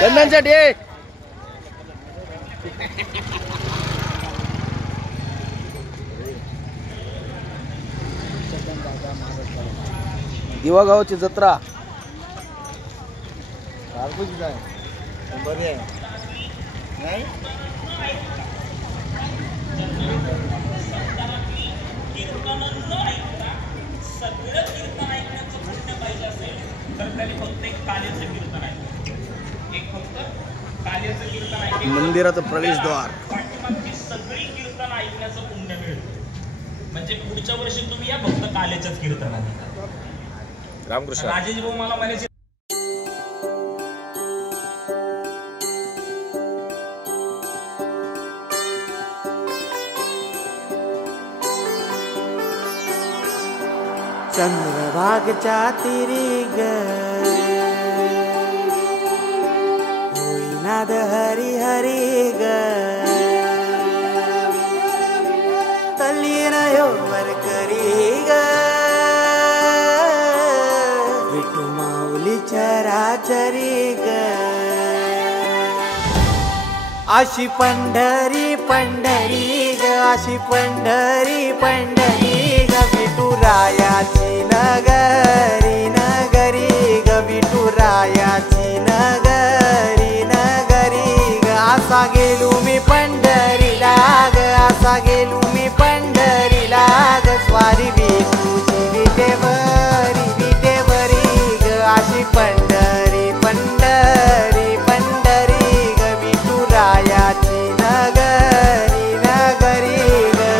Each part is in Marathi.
चंदनसाठी दिवा गावाची जत्रा बरी आहे नाही मंदिराचं प्रवेशद्वार सगळी कीर्तन ऐकण्याचं पुण्य मिळेल. म्हणजे पुढच्या वर्षी तुम्ही या फक्त कालेच्याच कीर्तनाने. रामकृष्ण राजेश भाऊ मला म्हणायचे चंद्रभागच्या तिरी ग होईनाद हरी हरी ग तल्लीन वर करी ग विठू माऊली चराचरी ग अशी पंढरी पंढरी ग अशी पंढरी पंढरी ग विठुरायाची नगरी नगरी ग विठुरायाची नगरी नगरी ग असा गेलो मी पंढरीला ग असा गेलो मी पंढरीला ग स्वारी विठूची विटेवरी विटेवरी ग अशी पंढरी पंढरी पंढरी ग विठुरायाची नगरी नगरी ग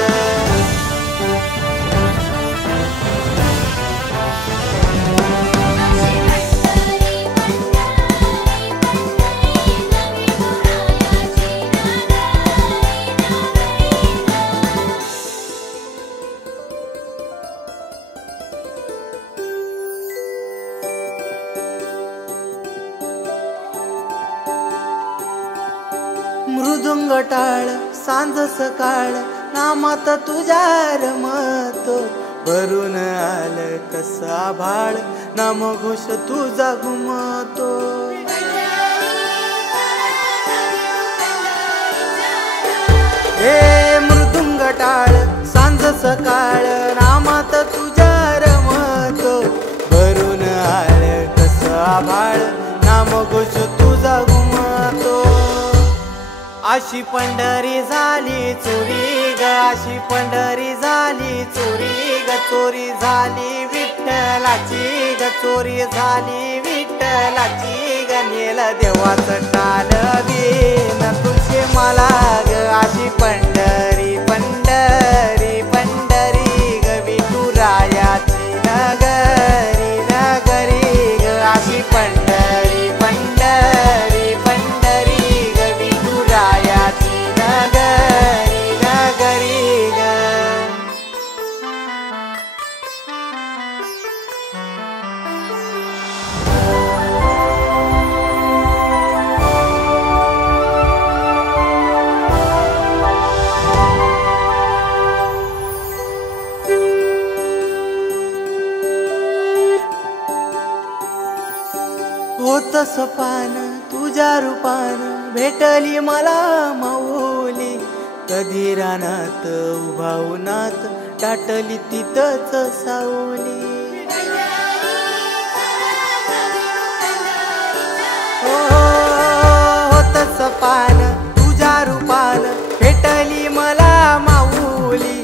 मृदुंग टाळ सांज सकाळ नामात तुझ्या रमतो भरून आलं कसा भाळ नाम घोष तुझा घुमतो हे मृदुंग टाळ सांज सकाळ नामात तुझ्या रमतो भरून आलं कसा भाळ नाम घोष तुझा घुमतो अशी पंढरी झाली चोरी ग अशी पंढरी झाली चोरी ग चोरी झाली विठ्ठलाची ग चोरी झाली विठ्ठलाची ग नेल देवाचं टाल बिन तुझे मला ग अशी पंढरी पंढरी पंढरी ग विठुरायाची नगरी नगरी ग अशी पंढरी पंढरी पंढरी ग विठुरायाची नगरी नगरी ग होत सपान तुझ्या रूपान भेटली मला माऊली कधी रानात उभा उन्हात टाटली तिथंच सावली होत सपान तुझ्या रूपान भेटली मला माऊली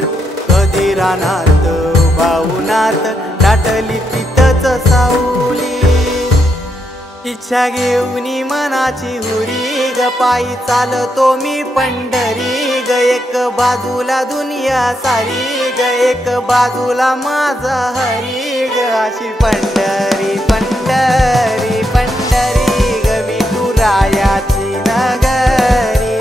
कधी रानात उभा उन्हात टाटली तिथंच सावली इच्छा घेऊनी मनाची हुरी ग पायी चालतो मी पंढरी ग एक बाजूला दुनिया सारी ग एक बाजूला माझा हरी ग अशी पंढरी पंढरी पंढरी ग विठुरायाची नगरी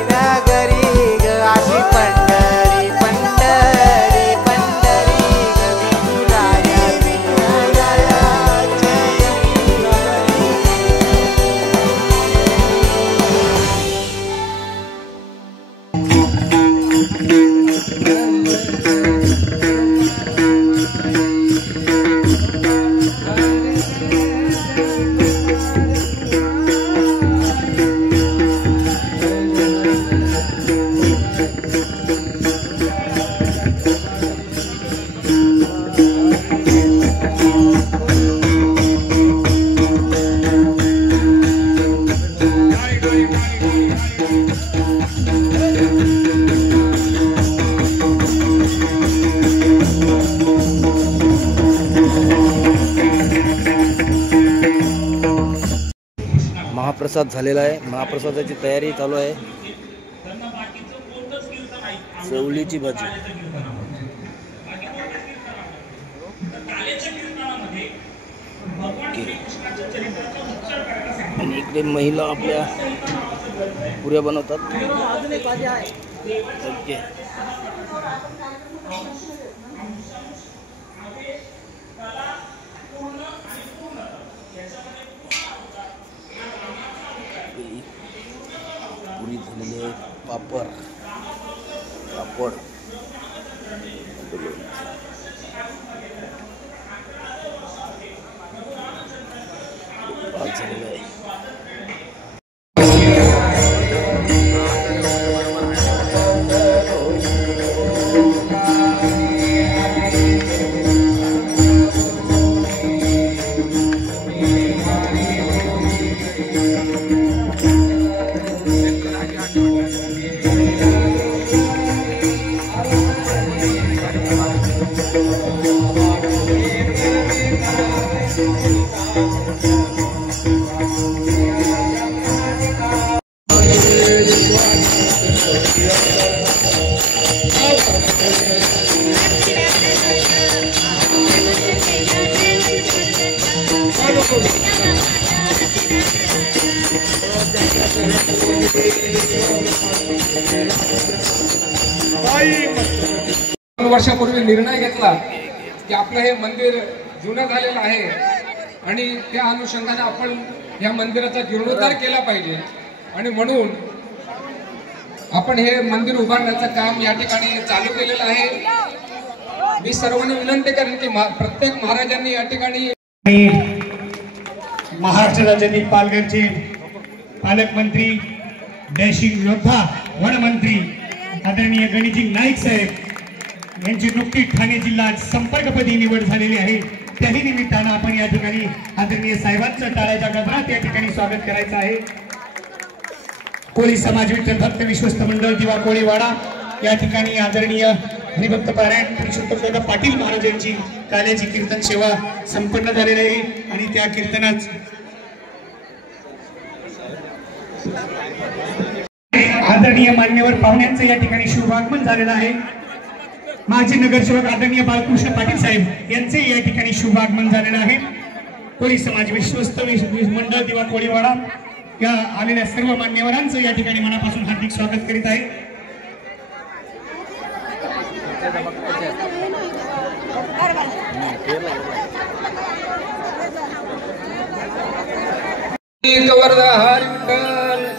महाप्रसाद झालेला आहे. महाप्रसादाची तयारी चालू आहे. त्यांना बाकीचं कोणतंच कीर्तन ऐकू चवलीची भाजी. काल्याच्या कीर्तनामध्ये बाकी कोणत्याच कीर्तनामध्ये तर काल्याच्या कीर्तनामध्ये भगवान श्रीकृष्णाच्या चरित्राचा उच्चार करायला सांगितलं. आणि इकडे महिला आपल्या पुऱ्या बनवतात. ओके. पुरी झालेली आहे. पापड भात झालेला आहे. वर्षापूर्वी निर्णय घेतला की आपलं हे मंदिर जुनं झालेलं आहे आणि त्या अनुषंगाने आपण या मंदिराचा जीर्णोद्धार केला पाहिजे आणि म्हणून आपण हे मंदिर उभारण्याचं काम या ठिकाणी चालू केलेलं आहे. मी सर्वांना विनंती करेन की प्रत्येक महाराजांनी या ठिकाणी महाराष्ट्र राज्यातील पालघरचे पालकमंत्री डॅशिंग योद्धा वनमंत्री आदरणीय गणेशजी नाईक साहेब यांची नुकतीच ठाणे जिल्हा संपर्कपदी निवड झालेली आहे. त्याही निमित्तानं आपण या ठिकाणी आदरणीय साहेबांचं टाळ्याच्या गजरात या ठिकाणी स्वागत करायचं आहे. कोळी समाज विठ्ठल भक्त विश्वस्त मंडळ दिवा कोळीवाडा या ठिकाणी आदरणीय हरिभक्त पारायण पुरुषोत्तम पाटील महाराज यांची काल्याची कीर्तन सेवा संपन्न झालेली आहे आणि त्या कीर्तनात आदरणीय मान्यवर पाहुण्यांचं या ठिकाणी शुभागमन झालेलं आहे. माजी नगरसेवक आदरणीय बाळकृष्ण पाटील साहेब यांचे या ठिकाणी शुभागमन झालेलं आहे. कोळी समाज विश्वस्त मंडळ दिवा कोळीवाडा या आलेल्या सर्व मान्यवरांचं या ठिकाणी मनापासून हार्दिक स्वागत करीत आहे.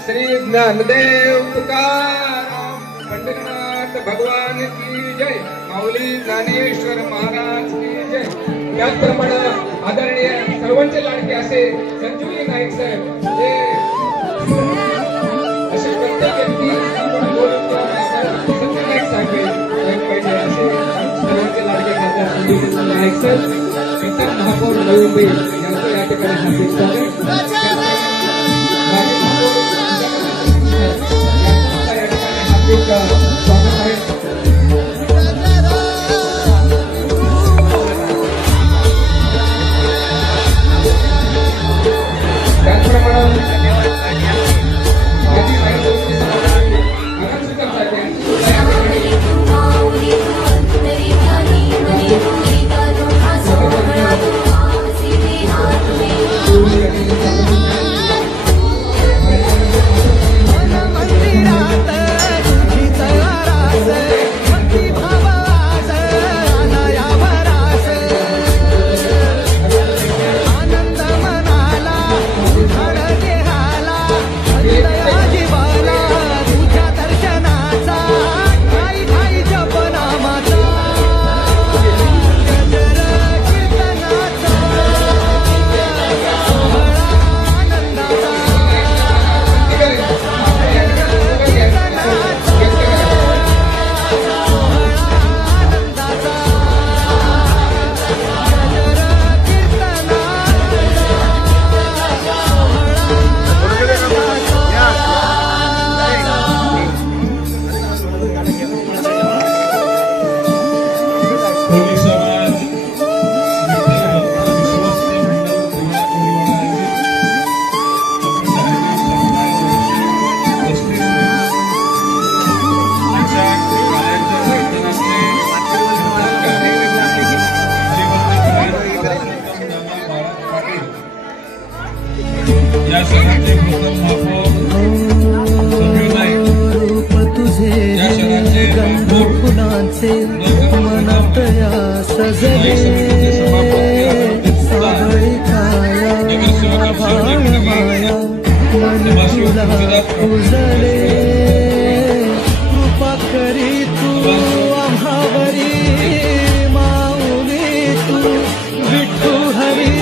श्री ज्ञानदेव तुकाराम पंढरीनाथ भगवान की जय. माऊली ज्ञानेश्वर महाराज की जय. त्याचप्रमाणे आदरणीय सर्वांचे लाडके असे संजीवनी नाईक साहेब हे असे प्रत्येक व्यक्ती संजय नाईक साहेब पाहिजे असे सर्वांचे लाडके खासदार संजीवनी नाईक साहेब इतर महापौर नवी यांचं या ठिकाणी हार्दिक स्वागत. स्वागत आहे. त्याचप्रमाणे शहराचे प्रथम महापौर संजू नाईक, रूप तुझे या शहराचे गंध महापौर फुलांचे मनात या सजले सावळी काया आभाळ माया मन तुला उजळे कृपा करी तू आम्हावरी माऊली तू विठू हरी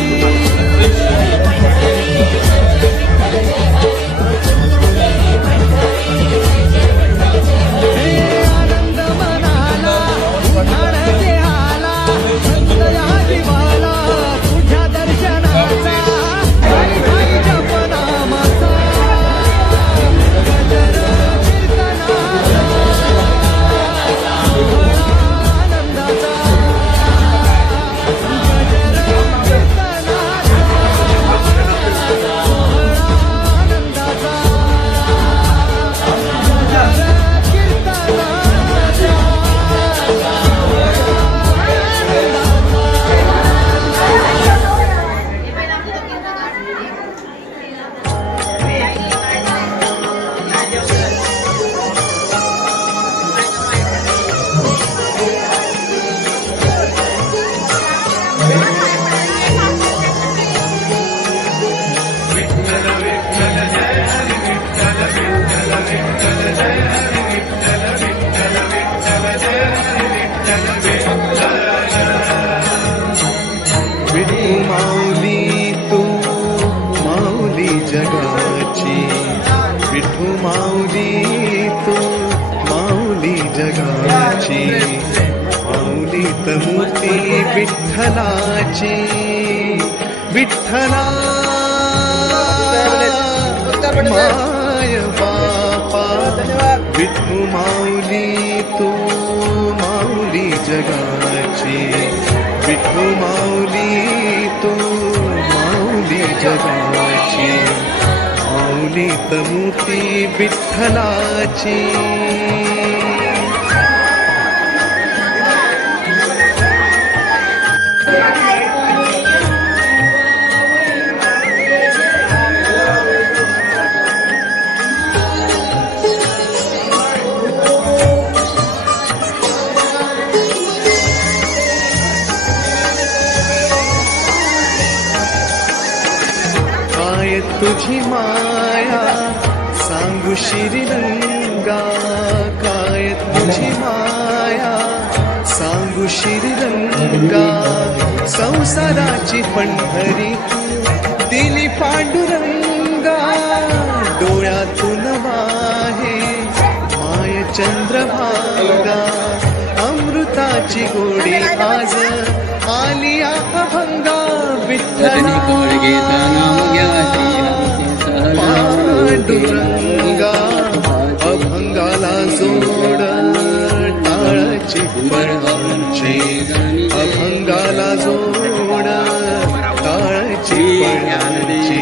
आनंद मनाला उन्हाळ्याचे आला संत या जीवाला तुझ्या दर्शनाचा घाई घाई जप नामाचा गजर कीर्तनाचा सोहळा आनंदाचा गजर कीर्तनाचा सोहळा आनंदाचा विठू माऊली तू माऊली जगाची विठू माऊली तू माऊली जगाची माऊली तमूर्ती विठ्ठलाची विठ्ठला माय बापा विठू माऊली तू माऊली जगाची विठू माऊली तू माऊली जगाची माऊली तमूर्ती विठ्ठलाची काय तुझी माया सांगू श्रीरंगा काय तुझी माया सांगू श्रीरंगा संसाराची पंढरी दिली पांडुरंगा डोळ्यातून वाहे माय चंद्रभागा अमृताची गोडी आज आली अभंगा विठ्ठला पांडुरंगा अभंगाला जोड टाळाची पळाची अभंगाला जोड टाळाची पळाची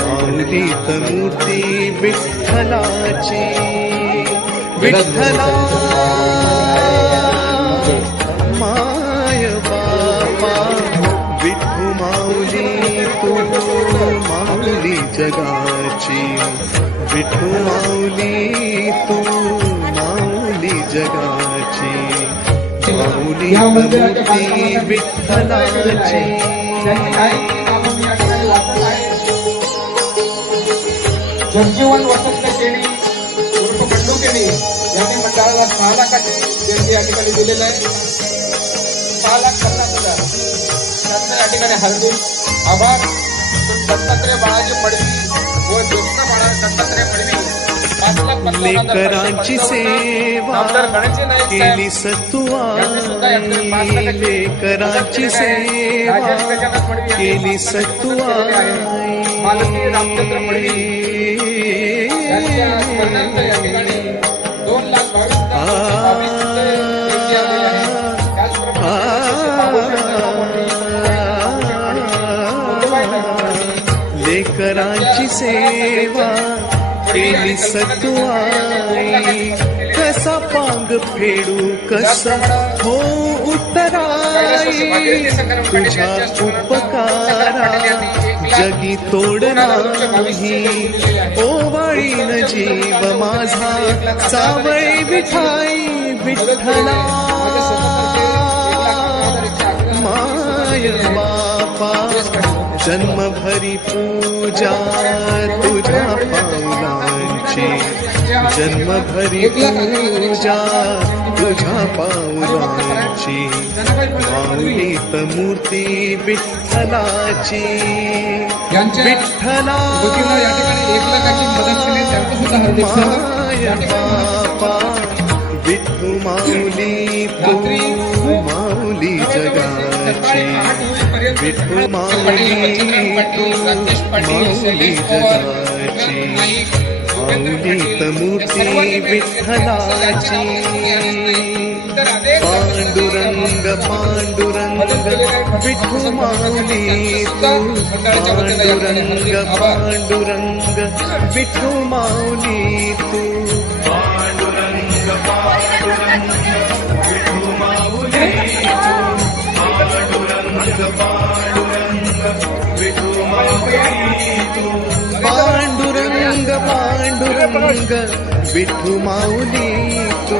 माऊली तमूर्ती विठ्ठलाची विठ्ठला माय बापा विठू माऊली तू माऊली जगाची विठू माऊली तू माऊली जगाची माऊली तमूर्ती विठ्ठलाची जगजीवन वसंत केणी उर्फ बंडू केणी यांनी मंडळाला 6 लाखाची देणगी या ठिकाणी दिलेलं आहे. 6,50,000 त्याचं या ठिकाणी हार्दिक आभार. दत्तात्रय बाळाजी मडवी व ज्येष्ठ बाळा दत्तात्रय मडवी 5,50,000 लेकरांची सेवा केली सत्वाई लेकरांची सेवा केली सत्वाई मालती रामचंद्र मडवी यांच्या या ठिकाणी 2,22,000 लेकरांची सेवा केली सत्वाई कसा पांग फेडू कसा हो उतराई आई तुझा उपकारा जगी तोड नाही ओवाळीन जीव माझा सावळी विठाई विठ्ठला माय बापा जन्मभरी पूजा तुझ्या पावलांची जन्मभरी पूजा तुझ्या पावलांची माऊलीत मूर्ती विठ्ठलाची विठ्ठला माय बापा विठ्ठू माऊली तू माऊली जगाची विठ्ठू माऊली तू माऊली जगाची माऊलीत मूर्ती विठ्ठलाची पांडुरंग पांडुरंग विठ्ठू माऊली तू पांडुरंग पांडुरंग विठ्ठू माऊली तू पांडुरंग पांडुरंग विठ्ठू माऊली पांडुरंग पांडुरंग विठ्ठू माऊली तू पांडुरंग पांडुरंग विठ्ठू माऊली तू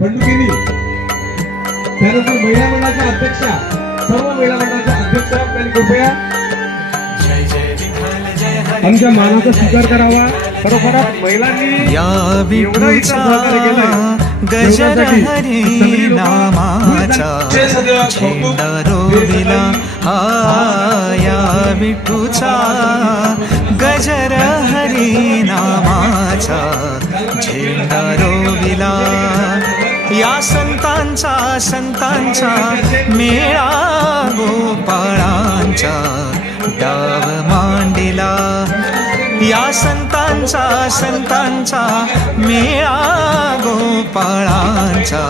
बंडू केली त्यानंतर महिला मंडळाच्या अध्यक्षा सर्व महिला मंडळाच्या अध्यक्षा त्यांनी कृपया आमच्या मानाचा स्वीकार करावा खरोखरच महिलांनी या विठूचा गजर हरी नामाचा झेंडा रोविला या विठूचा गजर हरी नामाचा झेंडा रोविला या संतांचा मेळा गोपाळांचा डाव मांडिला या संतांचा मेळा गोपाळांचा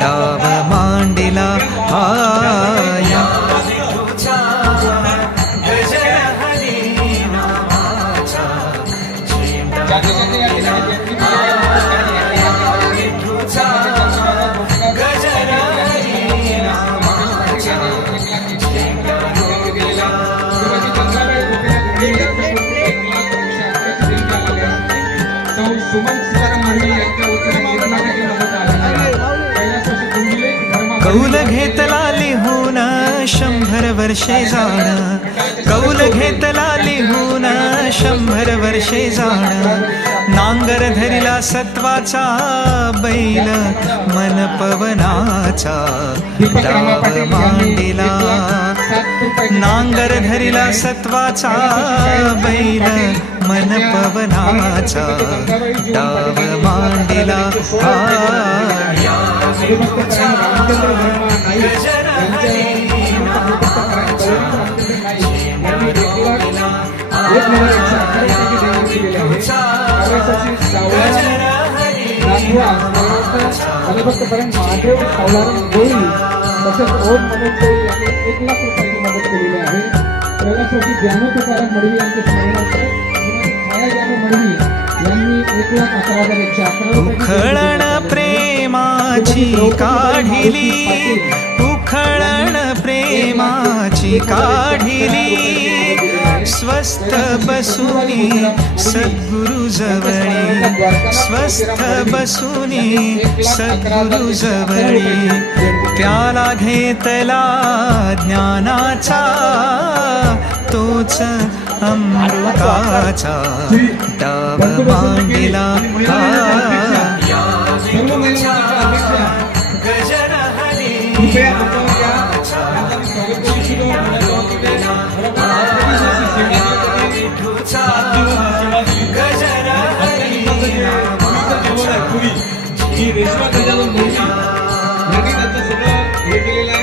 डाव मांडिला या विठूचा गजर हरी नामाचा झेंडा रोविला विठूचा गजर हरी नामाचा झेंडा रोविला कौल घेतला लिहून 100 वर्षे जाण कौल घेतला लिहून 100 वर्षे जाण नांगर धरिला सत्वाचा बैल मन पवनाचा डाव मांडिला नांगर धरिला सत्वाचा बैल मन पवनाचा डाव मांडिला पर्यंत महादेव सावलारण गोळी तसेच ओम मनोज गोळी यांनी 1 लाख रुपयांची मदत केलेली आहे. कैलासवासी ज्ञानो तुकाराम मडवी यांचे स्मरणार्थ छाया ज्ञानो मडवी यांनी 1,11,111 रुपये प्रेमाची काढिली उखळण प्रेम प्रेमाची काढिली स्वस्थ बसुनी सद्गुरु जवळी स्वस्थ बसुनी सद्गुरु जवळी त्याला घेतला ज्ञानाचा तोच अमृताचा डाव मांडिला गजर हरी रेशमा गजानन मोदी यांनी त्यांचं सगळं हे केलेलं आहे,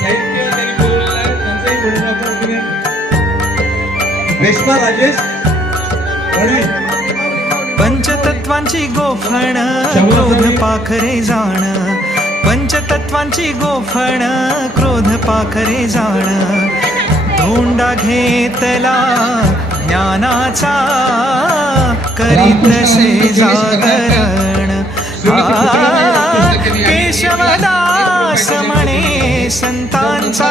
साहित्य त्यांनी बोलवलेलं आहे, त्यांचंही म्हणून आपण रेशमा राजेश वडवी पंचतत्वांची गोफण क्रोध पाखरे जाण पंचतत्वांची गोफण क्रोध पाखरे जाण धोंडा घेतला ज्ञानाचा करीतसे जागरण केशवदास म्हणे संतांचा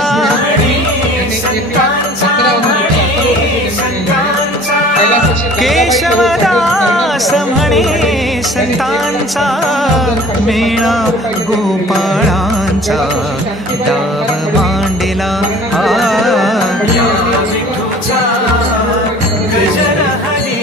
केशवदास म्हणे संतांचा मेळा गोपाळांचा डाव मांडिला गजर हरी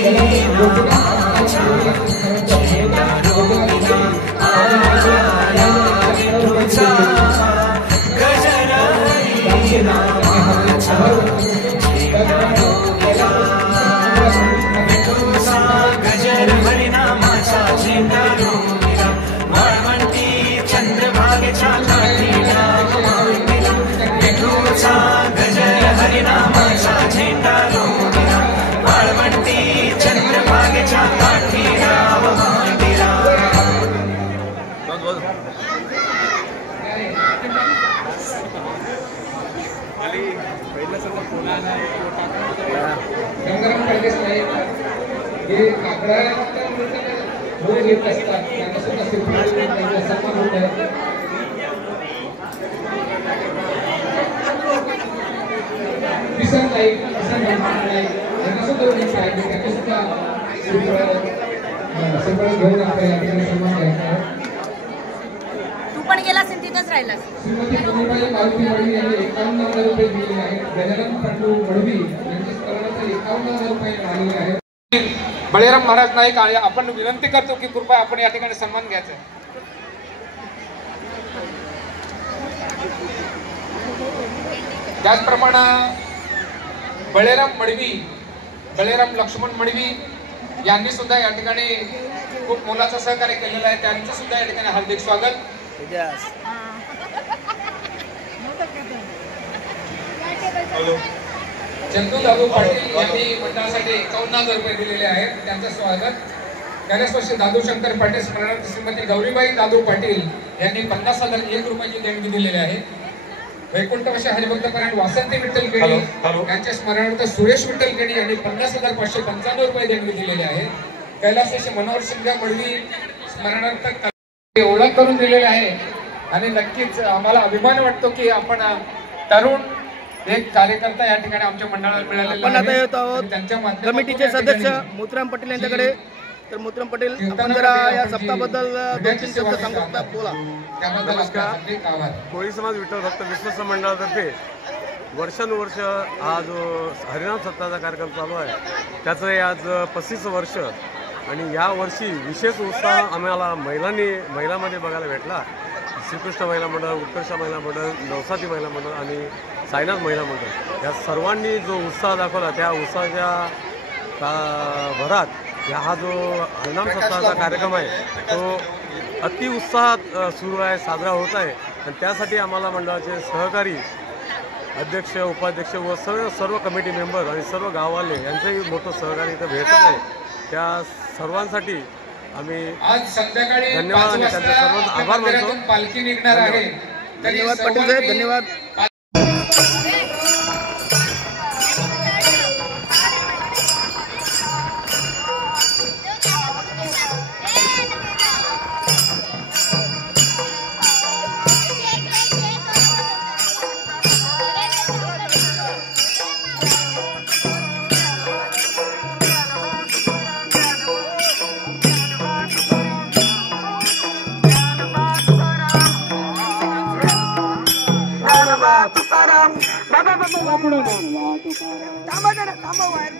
गजर हरिनामाचा झेंडा रोविला वाळवंटी चंद्रभागेच्या काठीला विठूचा गजर हरिनामाचा झेंडा रोविला वाळवंटी चंद्रभागेच्या काठीला मांडिला गंगाराम पाटील साहेब हे काकड्या होऊन येत असतात, त्यांना सुद्धा त्यांचा सन्मान होत आहे. किसन नाईक यांना सुद्धा उद्याचं आहे, त्यांना सुद्धा सगळं घेऊन आपल्या या ठिकाणी सन्मान घ्यायचा आहे. तू पण गेला असेल तिथंच राहिलास. श्रीमती पुण्यबाई मारुती वडवी यांनी 51,000 रुपये दिलेले आहेत. गजानन पांडू वडवी यांच्या स्मरणार्थ 51,000 रुपये आलेले आहेत. बळीराम महाराज नाईक आपण विनंती करतो की कृपया आपण या ठिकाणी सन्मान घ्यायचा. त्याचप्रमाणे बळीराम लक्ष्मण मडवी यांनी सुद्धा या ठिकाणी खूप मोलाचं सहकार्य केलेलं आहे, त्यांचं सुद्धा या ठिकाणी हार्दिक स्वागत. चंदू दादू पाटील यांनी मंडळासाठी 51,000 रुपये दिलेले आहेत, त्यांचं स्वागत. गणेशवर्षी दादू शंकर पाटील स्मरणार्थ श्रीमती गौरीबाई दादू पाटील यांनी 50,001 रुपयाची देणगी दिलेली आहे. वैकुंठवर्षी हरिभक्तपरायण वासंती विठ्ठल केणी यांच्या स्मरणार्थ सुरेश विठ्ठल केणी यांनी 50,555 रुपये देणगी दिलेली आहे. कैलासवासी मनोहर सिंग मडवी स्मरणार्थ ओळख करून दिलेले आहे आणि नक्कीच आम्हाला अभिमान वाटतो की आपण तरुण एक कार्यकर्ता या ठिकाणी आमच्या मंडळाला मिळालेला आहे. आपण आता येत आहोत कमिटीचे सदस्य मोतीराम पाटील यांच्याकडे. तर मोतीराम पाटील, आपण जरा या सप्ताहाबद्दल 2-3 शब्द सांगू शकता, बोला. नमस्कार. कोळी समाज विठ्ठल भक्त विश्वस्त मंडळातर्फे वर्षानुवर्ष हा जो हरिनाम सप्ताहाचा कार्यक्रम चालू आहे त्याचं आज 35 वर्ष आणि या वर्षी विशेष उत्साह आम्हाला महिलांमध्ये बघायला भेटला. श्रीकृष्ण महिला मंडळ, उत्कर्ष महिला मंडळ, नवसाती महिला मंडळ आणि साईनाथ महिला मंडळ या सर्वांनी जो उत्साह दाखवला त्या उत्साहाच्या भरात हा जो हरिनाम सप्ताहाचा कार्यक्रम आहे तो अतिउत्साहात सुरू आहे, साजरा होत आहे. आणि त्यासाठी आम्हाला मंडळाचे सहकारी अध्यक्ष, उपाध्यक्ष व सर्व कमिटी मेंबर आणि सर्व गाववाले यांचंही मोठं सहकार्य इथं भेटत आहे. त्या सर्वांसाठी आम्ही आज संध्याकाळी धन्यवाद आणि त्यांचे सर्वांचे आभार मानतो. पालखी निघणार आहे. धन्यवाद पाटील साहेब, धन्यवाद. तुकाराम बाबा बाबा पुढे थांबा जरा थांबा बाहेर